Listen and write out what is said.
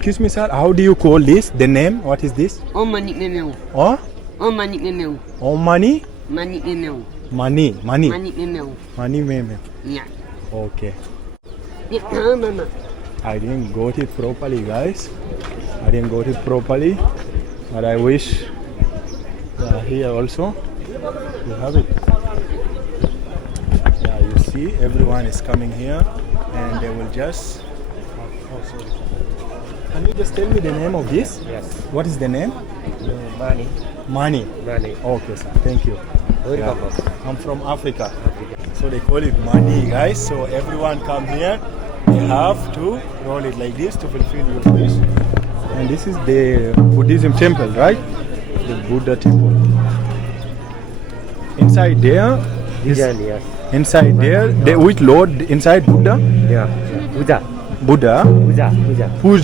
excuse me, sir. How do you call this? The name? What is this? Manik neneu. Oh, Manik neneu. oh, money, Manik neneu. money, money, Manik neneu. money, meme. Yeah. Okay. Yeah, mama. I didn't got it properly, guys. I didn't got it properly, but I wish here also you have it. Yeah, you see, everyone is coming here, and they will just. Oh, sorry. Can you just tell me the name of this? Yes. What is the name? Money. Money. Money. Okay, sir. Thank you. Where you Yeah. come from? I'm from Africa. So they call it money, guys. So everyone come here. You have to roll it like this to fulfill your wish. And this is the Buddhism temple, right? The Buddha temple. Inside there, Design, yes. inside there, with Lord inside Buddha. Yeah. Buddha. Buddha. Buddha. Buddha. Who's